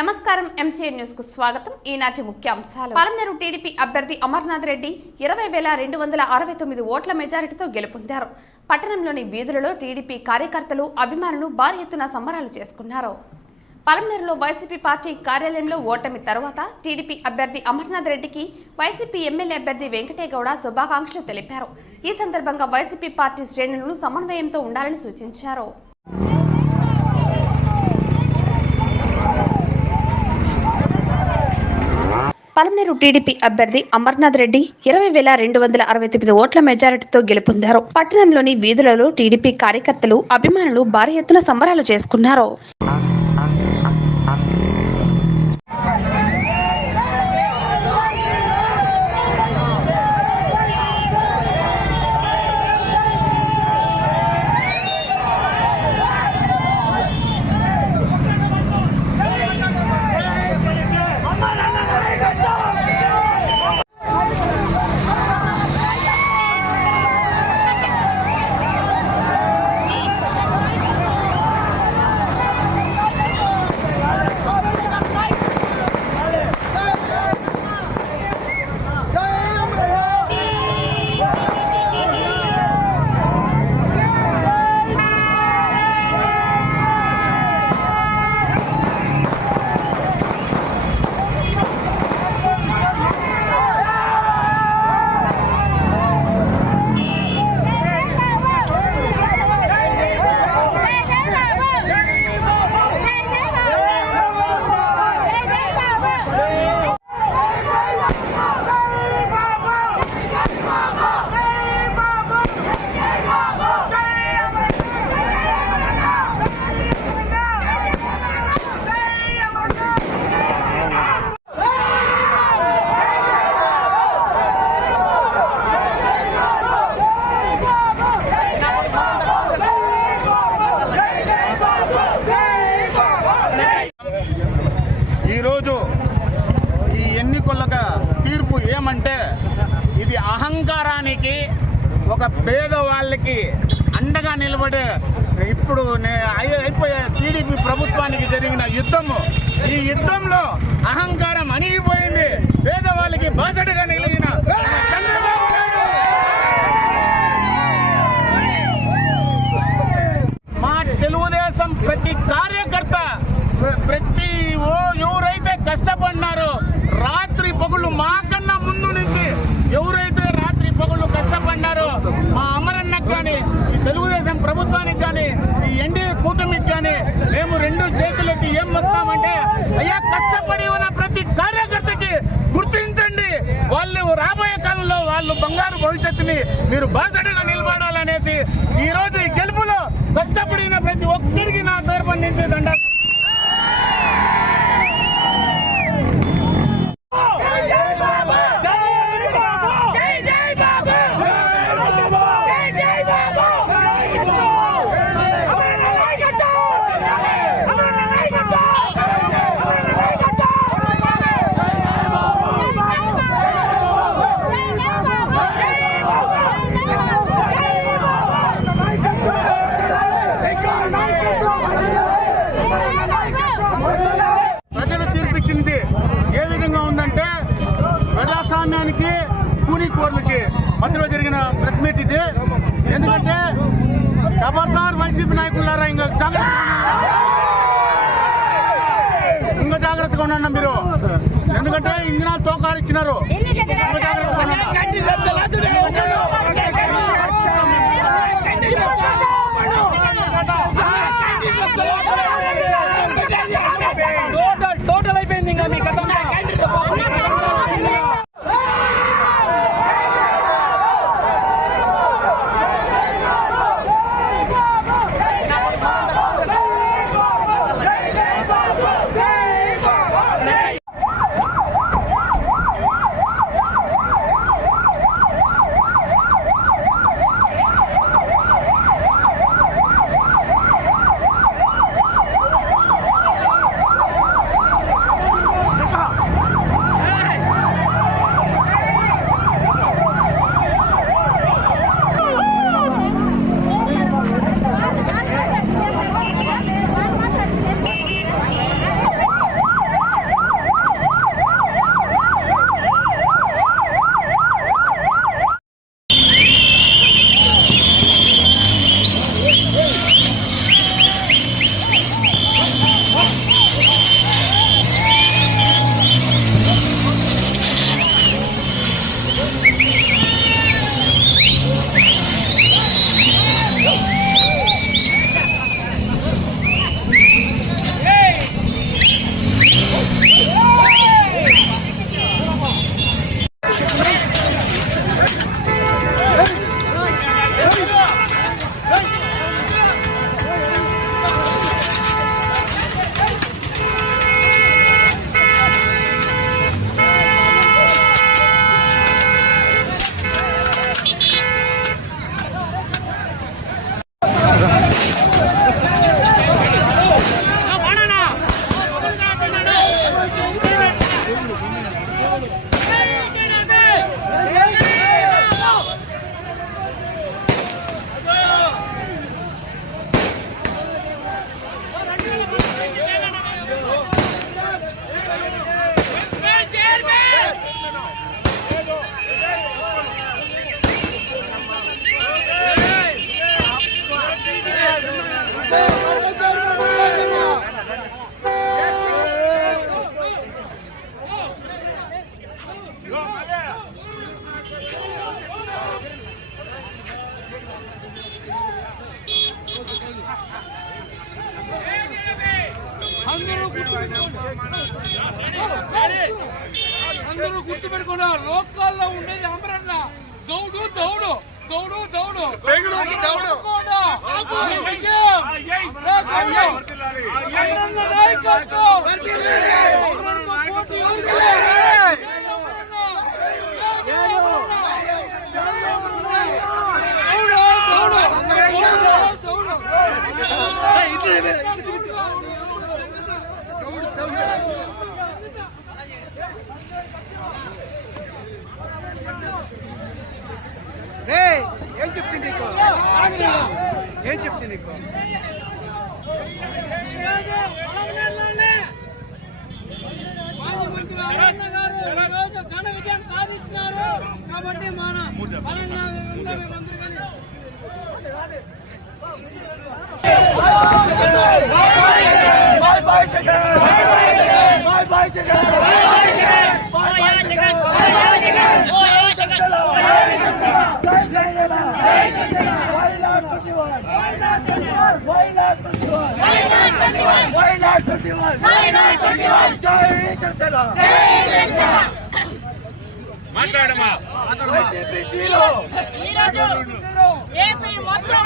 నమస్కారం MCN news కు స్వాగతం. ఈనాటి ముఖ్యాంశాలు. పలమనేరు టీడీపీ అభ్యర్థి అమర్నాథ్ రెడ్డి 20,269 ఓట్ల మెజారిటీతో గెలుపొందారు. పట్టణంలోని వీధులలో టీడీపీ కార్యకర్తలు అభిమానులు భారీ ఎత్తున సంబరాలు చేసుకున్నారు. పలమనేరులో వైసీపీ పార్టీ కార్యాలయంలో ఓటమి తర్వాత టీడీపీ అభ్యర్థి అమర్నాథ్ రెడ్డికి వైసీపీ ఎమ్మెల్యే అభ్యర్థి వెంకటేగౌడ శుభాకాంక్షలు తెలిపారు. ఈ సందర్భంగా వైసీపీ పార్టీ శ్రేణులను సమన్వయంతో ఉండాలని సూచించారు. పలమనేరు టీడీపీ అభ్యర్థి అమర్నాథ్ రెడ్డి 20,269 ఓట్ల మెజారిటీతో గెలుపొందారు. పట్టణంలోని వీధులలో టీడీపీ కార్యకర్తలు అభిమానులు భారీ ఎత్తున సంబరాలు చేసుకున్నారు. ఈరోజు ఈ ఎన్నికల తీర్పు ఏమంటే, ఇది అహంకారానికి, ఒక పేదవాళ్ళకి అండగా నిలబడే ఇప్పుడు అయిపోయే టీడీపీ ప్రభుత్వానికి జరిగిన యుద్ధము. ఈ యుద్ధంలో అహంకారం అణిగిపోయింది. పేదవాళ్ళకి బాసటగా నిలిగిన చంద్రబాబు నాయుడు మా తెలుగుదేశం ప్రతి కార్యకర్త, ప్రతి ఎవరైతే కష్టపడినారో రాత్రి పగులు, మాకన్నా ముందు నుంచి ఎవరైతే రాత్రి పగులు కష్టపడినారో మా అమరన్నకు కానీ, ఈ తెలుగుదేశం ప్రభుత్వానికి కానీ, ఈ ఎన్డీఏ కూటమికి కానీ మేము రెండు చేతులకి ఏం మొత్తామంటే, అయ్యా కష్టపడి ఉన్న ప్రతి కార్యకర్తకి గుర్తించండి. వాళ్ళు రాబోయే కాలంలో వాళ్ళు బంగారు భవిష్యత్తుని మీరు బాసటగా నిలబడాలనేసి ఈ రోజు ఈ గెలుపులో కష్టపడిన ప్రతి ఒక్కరికి నా తరపున నుంచి దండ. ప్రజలు తీర్పిచ్చింది ఏ విధంగా ఉందంటే, ప్రజాస్వామ్యానికి కూలీకోర్లకి మధ్యలో జరిగిన ప్రెస్ మీట్ ఇది. ఎందుకంటే ఖబర్దార్ వైసీపీ నాయకులారా, ఇంకా జాగ్రత్తగా ఉన్నా మీరు. ఎందుకంటే ఇంజనాలు తోకాలు ఇచ్చినారు. టోటల్ అయిపోయింది ఇంకా మీ కథ. అందరూ గుర్తుపెట్టుకున్నా లోకాల్లో ఉండేది అమరన్న దౌడు దౌడు దౌడు దౌడు ఏం చెప్తుంది నీకు ఏం చెప్తుంది నీకు మాజీ మంత్రి అమరన్న గారు ఈరోజు ఘన విజయం సాధించినారు కాబట్టి మన మంత్రి మాట్లాడమా ఏపీ మొత్తం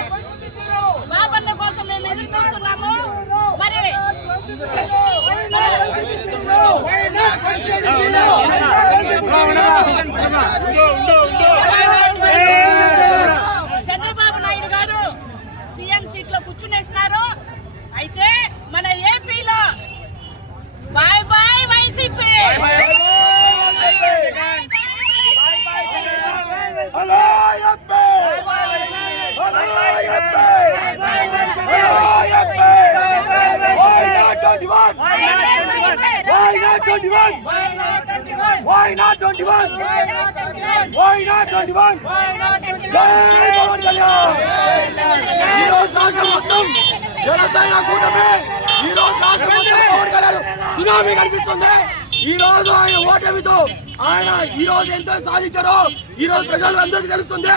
బాబన్న కోసం మేము ఎదురు చూస్తున్నాము. మరి చంద్రబాబు నాయుడు గారు సీఎం సీట్ లో కూర్చునేసినారు. అయితే మన ఏపీలో bye bye YCP. Why not 21? Why not 21? జై పవన్ కళ్యాణ్. ఈ రోజు రాష్ట్రం మొత్తం జనసేన కూటమి. ఈ రోజు రాష్ట్రం మొత్తం పవన్ కళ్యాణ్ సునామీ కనిపిస్తుంది. ఈ రోజు ఆయన ఓటమితో ఆయన ఈ రోజు ఎంత సాధించారో ఈ రోజు ప్రజలు అందరికీ తెలుస్తుంది.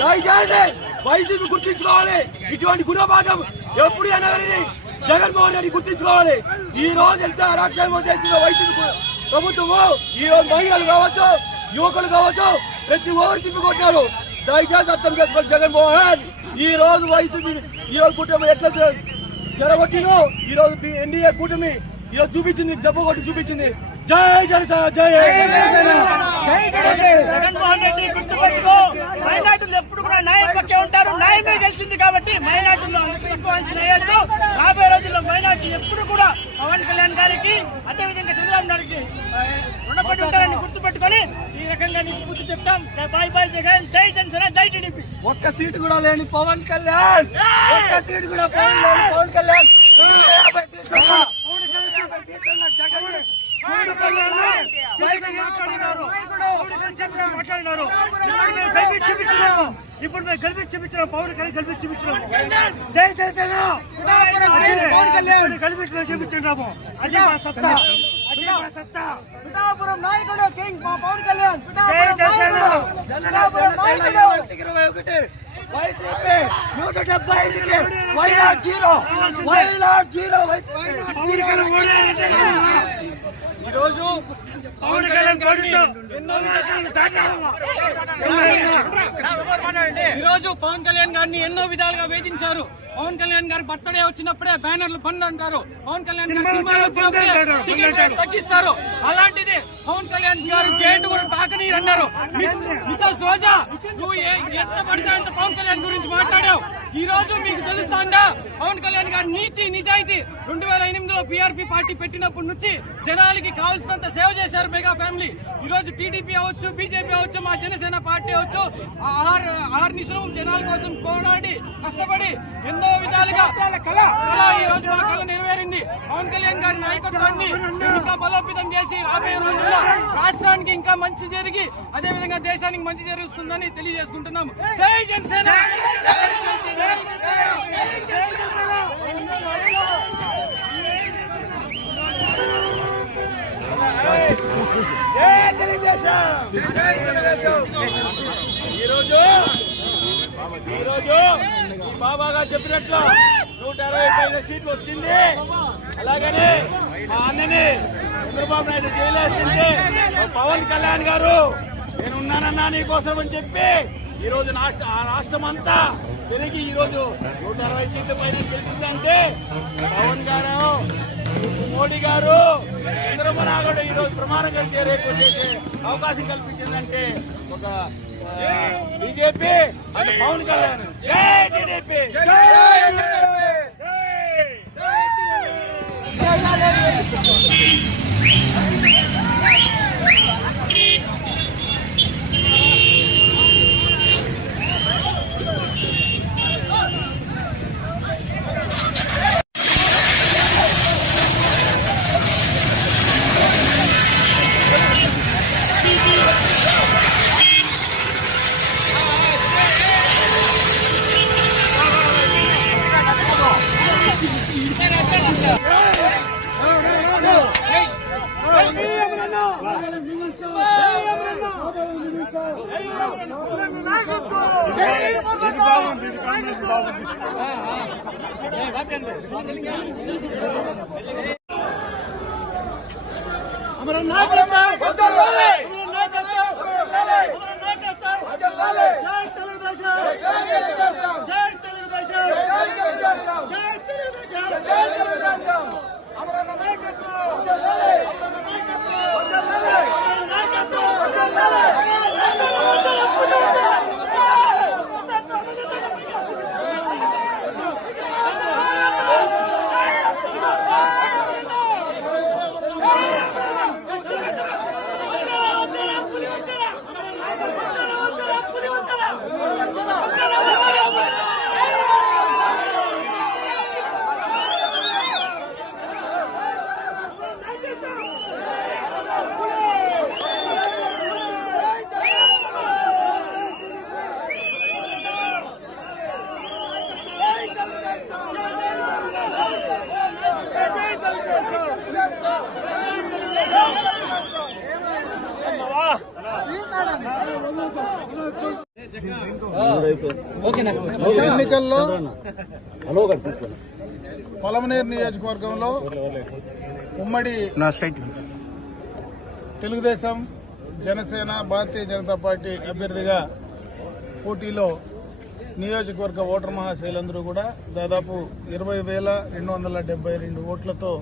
దయచేసి వైసీపీ గుర్తించుకోవాలి. ఇటువంటి గుణపాఠం ఎప్పుడు అనేది జగన్మోహన్ రెడ్డి గుర్తించుకోవాలి. ఈ రోజు ఎంత రాక్షసం చేసిందో వైసీపీ ప్రభుత్వము. ఈ రోజు మహిళలు కావచ్చు, యువకులు కావచ్చు, ప్రతి ఒక్కరు తిప్పికొట్టారు. దయచేసి అర్థం చేసుకోవాలి జగన్మోహన్. ఈ రోజు వైసీపీ ఈ రోజు కూటమి ఎట్లా చెరగొట్టినో ఈ రోజు ఎన్డీఏ కూటమి ఈ రోజు చూపించింది, దెబ్బ కొట్టి చూపించింది. జై జనసేన, జై జనసేన, జై జగన్మోహన్ రెడ్డి గుర్తుపెట్టుకో. మైనార్టీలు ఎప్పుడు కూడా న్యాయం పక్కే ఉంటారు. న్యాయమే గెలిచింది కాబట్టి మైనార్టీలో ఎక్కువ అంచనా వేయద్దు. రాబోయే రోజుల్లో మైనార్టీ ఎప్పుడు కూడా పవన్ కళ్యాణ్ గారికి అదేవిధంగా చంద్రబాబు నాయుడికి రుణపడి ఉంటారని గుర్తుపెట్టుకొని ఈ రకంగా నీకు బుద్ధి చెప్తాం. బాయ్ బాయ్ జగన్, జై జనసేన, జై టీడీపీ. ఒక్క సీటు కూడా లేని పవన్ కళ్యాణ్, ఒక్క సీటు కూడా పవన్ కళ్యాణ్. మాట్లాడినారు. ఇప్పుడు మేము గెలిపి చూపించినాం. పవన్ కళ్యాణ్ గెలిపి చూపించినాం. జై జనసేన, పవన్ కళ్యాణ్ గెలిపి చూపించున్నాము. అదే మా సత్తా, అదే మా సత్తా. పిఠాపురం నాయకుడు కింగ్ మా పవన్ కళ్యాణ్. జై జనసేన, పిఠాపురం నాయకుడు. 21 వైసీపీ 175కి why not zero, why not zero YCP. ఈరోజు పవన్ కళ్యాణ్ ఎన్నో ఈరోజు పవన్ కళ్యాణ్ గారిని ఎన్నో విధాలుగా వేధించారు. పవన్ కళ్యాణ్ గారి బర్త్డే వచ్చినప్పుడే బ్యానర్లు బంద్ అంటారు. పవన్ కళ్యాణ్ గారి సినిమాలు వచ్చినప్పుడే టికెట్ తగ్గిస్తారు. అలాంటిది పవన్ కళ్యాణ్ గారు గేట్ కూడా తాకని అన్నారు. మిసెస్ రోజా, నువ్వు ఎంత పడితే అంత పవన్ కళ్యాణ్ గురించి మాట్లాడావు. ఈ రోజు మీకు తెలుస్తుందా పవన్ కళ్యాణ్ గారి నీతి నిజాయితీ? 2008లో పీఆర్పీ పార్టీ పెట్టినప్పటి నుంచి జనాలకి కావాల్సినంత సేవ చేశారు మెగా ఫ్యామిలీ. ఈ రోజు టీడీపీ అవచ్చు, బీజేపీ అవచ్చు, మా జనసేన పార్టీ అవచ్చు, ఆరు నిమిషం జనాల కోసం పోరాడి కష్టపడి ఎన్నో విధాలుగా ఈ రోజు మా కళ నెరవేరింది. పవన్ కళ్యాణ్ గారి నాయకత్వాన్ని ఇంకా బలోపేతం చేసి రాబోయే రోజుల్లో రాష్ట్రానికి ఇంకా మంచి జరిగి అదేవిధంగా దేశానికి మంచి జరుగుతుందని తెలియజేసుకుంటున్నాము. జై జనసేన. ఈరోజు బాబా గారు చెప్పినట్లు 160 సీట్లు వచ్చింది. అలాగని మా అన్నని చంద్రబాబు నాయుడు జైలేసింది పవన్ కళ్యాణ్ గారు నేను ఉన్నానన్నా నీకోసం అని చెప్పి ఈ రోజు రాష్ట్రం అంతా తిరిగి ఈ రోజు 160 సీట్ల పైన గెలిచిందంటే పవన్ గారు, మోడీ గారు, చంద్రబాబు నాయుడు ఈ రోజు ప్రమాణంగా రేపు చేసే అవకాశం కల్పించిందంటే ఒక బీజేపీ అది పవన్ కళ్యాణ్. జై టీడీపీ. ఎన్నికల్లో పొలమనేరు నియోజకవర్గంలో ఉమ్మడి తెలుగుదేశం, జనసేన, భారతీయ జనతా పార్టీ అభ్యర్థిగా పోటీలో నియోజకవర్గ ఓటర్ మహాశైలందరూ కూడా దాదాపు 20,272 ఓట్లతో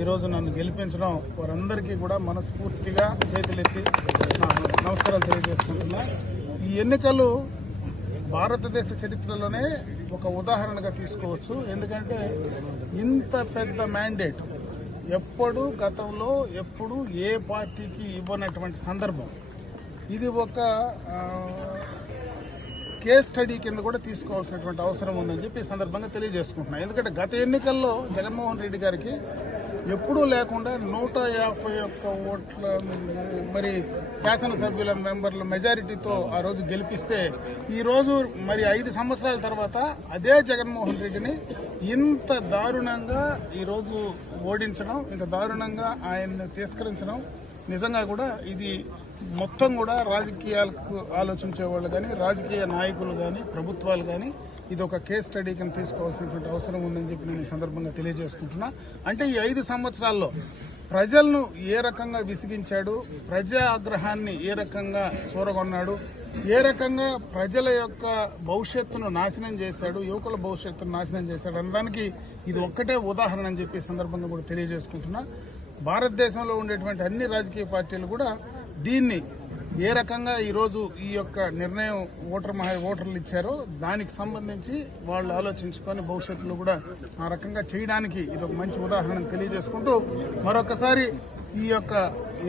ఈరోజు నన్ను గెలిపించడం వారందరికీ కూడా మనస్ఫూర్తిగా చేతులెత్తి నమస్కారాలు తెలియజేసుకుంటున్నా. ఈ ఎన్నికలు భారతదేశ చరిత్రలోనే ఒక ఉదాహరణగా తీసుకోవచ్చు. ఎందుకంటే ఇంత పెద్ద మ్యాండేట్ ఎప్పుడు గతంలో ఎప్పుడు ఏ పార్టీకి ఇవ్వనటువంటి సందర్భం. ఇది ఒక కేస్ స్టడీ కింద కూడా తీసుకోవాల్సినటువంటి అవసరం ఉందని చెప్పి ఈ సందర్భంగా తెలియజేసుకుంటున్నాను. ఎందుకంటే గత ఎన్నికల్లో జగన్మోహన్ రెడ్డి గారికి ఎప్పుడూ లేకుండా 151 ఓట్ల మరి శాసనసభ్యుల మెంబర్ల మెజారిటీతో ఆ రోజు గెలిపిస్తే ఈ రోజు మరి 5 సంవత్సరాల తర్వాత అదే జగన్మోహన్ రెడ్డిని ఇంత దారుణంగా ఈరోజు ఓడించడం, ఇంత దారుణంగా ఆయన్ని తిరస్కరించడం నిజంగా కూడా ఇది మొత్తం కూడా రాజకీయాలకు ఆలోచించే వాళ్ళు కానీ, రాజకీయ నాయకులు కానీ, ప్రభుత్వాలు కానీ ఇది ఒక కేస్ స్టడీ కింద తీసుకోవాల్సినటువంటి అవసరం ఉందని చెప్పి నేను ఈ సందర్భంగా తెలియజేసుకుంటున్నా. అంటే ఈ 5 సంవత్సరాల్లో ప్రజలను ఏ రకంగా విసిగించాడు, ప్రజా ఆగ్రహాన్ని ఏ రకంగా చూరగొన్నాడు, ఏ రకంగా ప్రజల యొక్క భవిష్యత్తును నాశనం చేశాడు, యువకుల భవిష్యత్తును నాశనం చేశాడు అనడానికి ఇది ఒక్కటే ఉదాహరణ అని చెప్పి సందర్భంగా కూడా తెలియజేసుకుంటున్నా. భారతదేశంలో ఉండేటువంటి అన్ని రాజకీయ పార్టీలు కూడా దీన్ని ఏ రకంగా ఈరోజు ఈ యొక్క నిర్ణయం ఓటర్లు ఇచ్చారో దానికి సంబంధించి వాళ్ళు ఆలోచించుకొని భవిష్యత్తులో కూడా ఆ రకంగా చేయడానికి ఇది ఒక మంచి ఉదాహరణ తెలియజేసుకుంటూ మరొకసారి ఈ యొక్క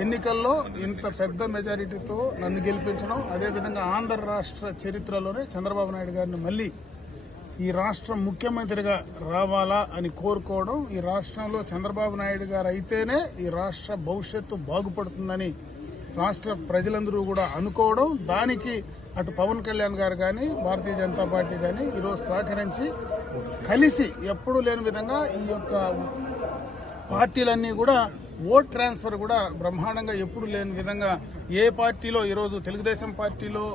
ఎన్నికల్లో ఇంత పెద్ద మెజారిటీతో నన్ను గెలిపించడం, అదేవిధంగా ఆంధ్ర రాష్ట్ర చరిత్రలోనే చంద్రబాబు నాయుడు గారిని మళ్ళీ ఈ రాష్ట్ర ముఖ్యమంత్రిగా రావాలా అని కోరుకోవడం, ఈ రాష్ట్రంలో చంద్రబాబు నాయుడు గారు అయితేనే ఈ రాష్ట్ర భవిష్యత్తు బాగుపడుతుందని రాష్ట్ర ప్రజలందరూ కూడా అనుకోవడం, దానికి అటు పవన్ కళ్యాణ్ గారు కానీ, భారతీయ జనతా పార్టీ కానీ ఈరోజు సహకరించి కలిసి ఎప్పుడూ లేని విధంగా ఈ యొక్క పార్టీలన్నీ కూడా ఓట్ ట్రాన్స్ఫర్ కూడా బ్రహ్మాండంగా ఎప్పుడు లేని విధంగా ఏ పార్టీలో ఈరోజు తెలుగుదేశం పార్టీలో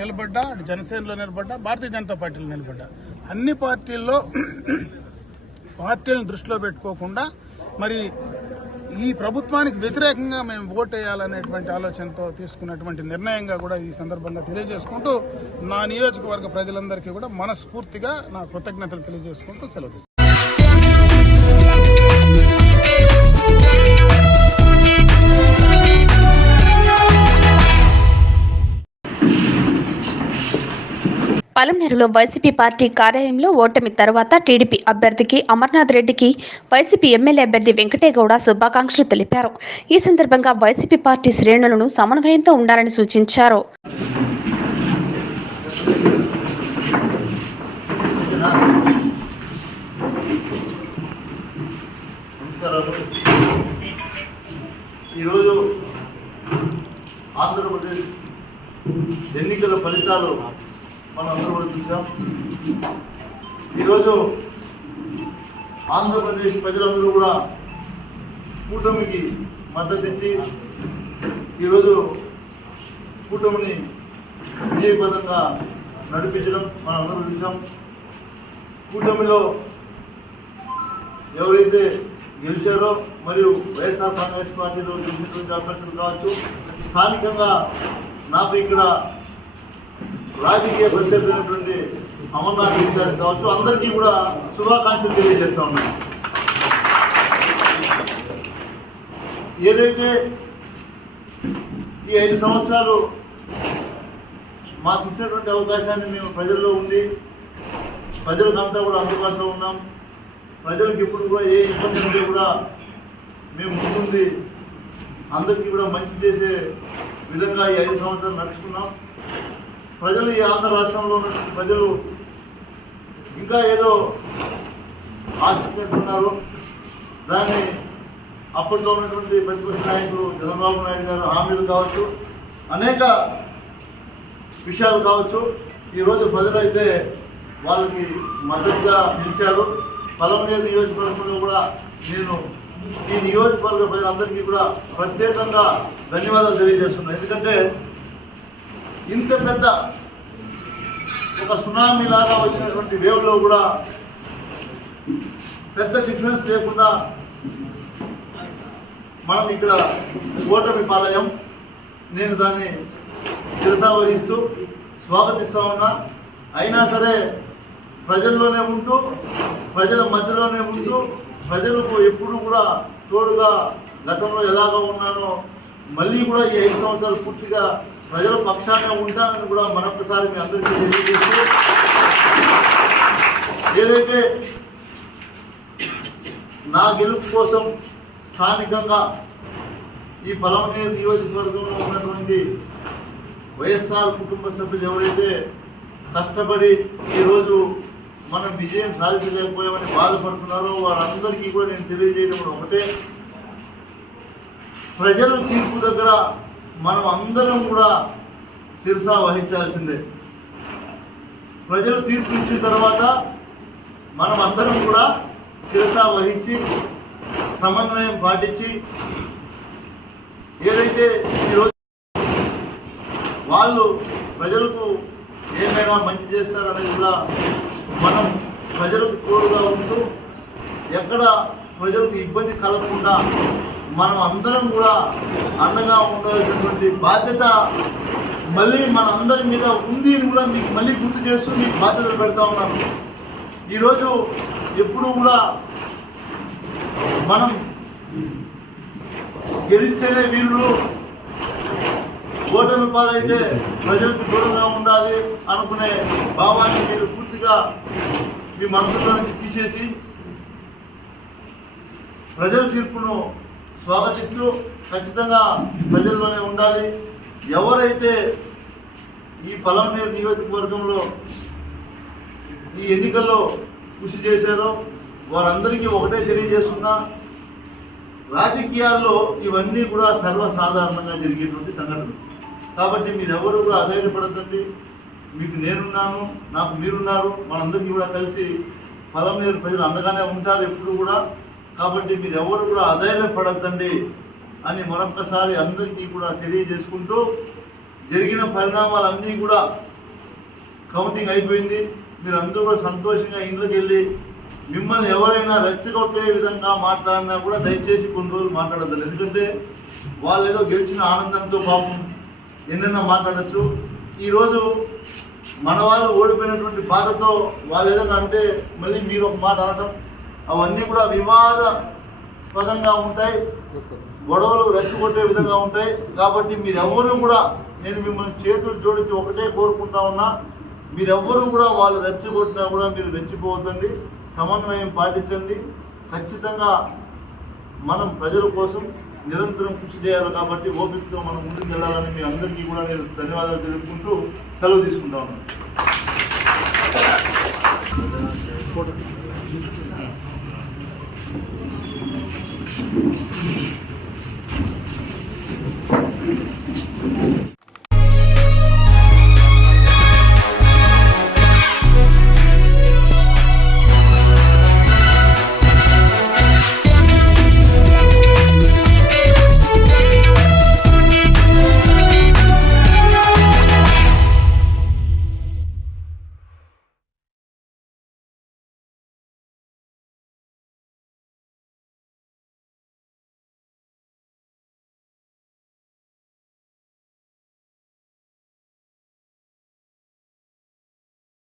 నిలబడ్డా, అటు జనసేనలో నిలబడ్డా, భారతీయ జనతా పార్టీలో నిలబడ్డా అన్ని పార్టీల్లో పార్టీలను దృష్టిలో పెట్టుకోకుండా మరి ఈ ప్రభుత్వానికి వ్యతిరేకంగా మేము ఓటు వేయాలనేటువంటి ఆలోచనతో తీసుకున్నటువంటి నిర్ణయంగా కూడా ఈ సందర్భంగా తెలియజేసుకుంటూ నా నియోజకవర్గ ప్రజలందరికీ కూడా మనస్ఫూర్తిగా నా కృతజ్ఞతలు తెలియజేసుకుంటూ సెలవు తీసుకుంటాను. పలమనేరులో వైసీపీ పార్టీ కార్యాలయంలో ఓటమి తర్వాత టీడీపీ అభ్యర్థికి అమర్నాథ్ రెడ్డికి వైసీపీ ఎమ్మెల్యే అభ్యర్థి వెంకటేగౌడ శుభాకాంక్షలు తెలిపారు. ఈ సందర్భంగా వైసీపీ పార్టీ శ్రేణులను సమన్వయంతో ఉండాలని సూచించారు. ఈరోజు ఆంధ్రప్రదేశ్ ఎన్నికల ఫలితాలు మనం అందరూ కూడా చూసాం. ఈరోజు ఆంధ్రప్రదేశ్ ప్రజలందరూ కూడా కూటమికి మద్దతు ఇచ్చి ఈరోజు కూటమిని విజయపదంగా నడిపించడం మనం అందరూ చూసాం. కూటమిలో ఎవరైతే గెలిచారో మరియు వైఎస్ఆర్ కాంగ్రెస్ పార్టీలో గెలిచినటువంటి అభ్యర్థులు కావచ్చు, స్థానికంగా నాకు ఇక్కడ రాజకీయ ప్రత్యర్థులైనటువంటి అమర్నాథ్ రెడ్డి గారికి కావచ్చు, అందరికీ కూడా శుభాకాంక్షలు తెలియజేస్తా ఉన్నాను. ఏదైతే ఈ 5 సంవత్సరాలు మాకు ఇచ్చినటువంటి అవకాశాన్ని మేము ప్రజల్లో ఉండి ప్రజలకంతా కూడా అందుబాటులో ఉన్నాం. ప్రజలకు ఇప్పుడు కూడా ఏ ఇబ్బంది ఉంటే కూడా మేము ముందుండి అందరికీ కూడా మంచి చేసే విధంగా ఈ 5 సంవత్సరాలు నడుచుకున్నాం. ప్రజలు ఈ ఆంధ్ర రాష్ట్రంలో ఉన్నటువంటి ప్రజలు ఇంకా ఏదో ఆశిస్తున్నారు. దాన్ని అప్పట్లో ఉన్నటువంటి ప్రతిపక్ష నాయకులు చంద్రబాబు నాయుడు గారు హామీలు కావచ్చు, అనేక విషయాలు కావచ్చు, ఈరోజు ప్రజలైతే వాళ్ళకి మద్దతుగా నిలిచారు. పలమనేరు నియోజకవర్గంలో కూడా నేను ఈ నియోజకవర్గ ప్రజలందరికీ కూడా ప్రత్యేకంగా ధన్యవాదాలు తెలియజేస్తున్నాను. ఎందుకంటే ఇంత పెద్ద ఒక సునామీ లాగా వచ్చినటువంటి వేవ్లో కూడా పెద్ద డిఫరెన్స్ లేకుండా మనం ఇక్కడ ఓటమి పాలయం. నేను దాన్ని శిరసావహిస్తూ స్వాగతిస్తా ఉన్నా. అయినా సరే ప్రజల్లోనే ఉంటూ ప్రజల మధ్యలోనే ఉంటూ ప్రజలకు ఎప్పుడు కూడా తోడుగా గతంలో ఎలాగో ఉన్నానో మళ్ళీ కూడా ఈ 5 సంవత్సరాలు పూర్తిగా ప్రజల పక్షానే ఉంటానని కూడా మరొకసారి మీ అందరికీ తెలియజేస్తూ, ఏదైతే నా గెలుపు కోసం స్థానికంగా ఈ పలమనేరు నియోజకవర్గంలో ఉన్నటువంటి వైఎస్ఆర్ కుటుంబ సభ్యులు ఎవరైతే కష్టపడి ఈరోజు మనం విజయం సాధించలేకపోయామని బాధపడుతున్నారో వారందరికీ కూడా నేను తెలియజేయడం ఒకటే, ప్రజల తీర్పు దగ్గర మనం అందరం కూడా శిరసా వహించాల్సిందే. ప్రజలు తీర్పు ఇచ్చిన తర్వాత మనం అందరం కూడా శిరసా వహించి సమన్వయం పాటించి ఏదైతే ఈరోజు వాళ్ళు ప్రజలకు ఏమైనా మంచి చేస్తారనేది కూడా మనం ప్రజలకు తోడుగా ఉంటూ ఎక్కడ ప్రజలకు ఇబ్బంది కలగకుండా మనం అందరం కూడా అండగా ఉండాల్సినటువంటి బాధ్యత మళ్ళీ మన అందరి మీద ఉంది అని కూడా మీకు మళ్ళీ గుర్తు చేస్తూ మీకు బాధ్యతలు పెడతా ఉన్నాను. ఈరోజు ఎప్పుడు కూడా మనం గెలిస్తేనే వీరులు, ఓటమి పాలైతే ప్రజలకు దూరంగా ఉండాలి అనుకునే భావాన్ని మీరు పూర్తిగా మీ మనసులో నుంచి తీసేసి ప్రజల తీర్పును స్వాగతిస్తూ ఖచ్చితంగా ప్రజల్లోనే ఉండాలి. ఎవరైతే ఈ పలమనేరు నియోజకవర్గంలో ఈ ఎన్నికల్లో కృషి చేశారో వారందరికీ ఒకటే తెలియజేస్తున్నా, రాజకీయాల్లో ఇవన్నీ కూడా సర్వసాధారణంగా జరిగేటువంటి సంఘటనలు. కాబట్టి మీరెవరు కూడా అధైర్యపడద్దండి. మీకు నేనున్నాను, నాకు మీరున్నారు, మనందరికీ కూడా కలిసి పలమనేరు ప్రజలు అండగానే ఉంటారు ఎప్పుడు కూడా. కాబట్టి మీరెవరు కూడా అధైర్యపడద్దండి అని మరొక్కసారి అందరికీ కూడా తెలియజేసుకుంటూ, జరిగిన పరిణామాలన్నీ కూడా కౌంటింగ్ అయిపోయింది. మీరు అందరూ కూడా సంతోషంగా ఇంట్లోకి వెళ్ళి మిమ్మల్ని ఎవరైనా రెచ్చగొట్టే విధంగా మాట్లాడినా కూడా దయచేసి కొన్ని రోజులు మాట్లాడద్దు. ఎందుకంటే వాళ్ళు ఏదో గెలిచిన ఆనందంతో పాపం ఎన్నైనా మాట్లాడచ్చు. ఈరోజు మన వాళ్ళు ఓడిపోయినటువంటి బాధతో వాళ్ళు ఏదైనా అంటే మళ్ళీ మీరు ఒక మాట అనటం, అవన్నీ కూడా వివాదాస్పదంగా ఉంటాయి, గొడవలు రెచ్చగొట్టే విధంగా ఉంటాయి. కాబట్టి మీరెవ్వరూ కూడా, నేను మిమ్మల్ని చేతులు జోడించి ఒకటే కోరుకుంటా ఉన్నా, మీరెవ్వరూ కూడా వాళ్ళు రెచ్చగొట్టినా కూడా మీరు రెచ్చిపోవద్దండి, సమన్వయం పాటించండి. ఖచ్చితంగా మనం ప్రజల కోసం నిరంతరం కృషి చేయాలి. కాబట్టి ఓపికతో మనం ముందుకు వెళ్ళాలని మీ అందరికీ కూడా నేను ధన్యవాదాలు తెలుపుకుంటూ సెలవు తీసుకుంటా ఉన్నాను.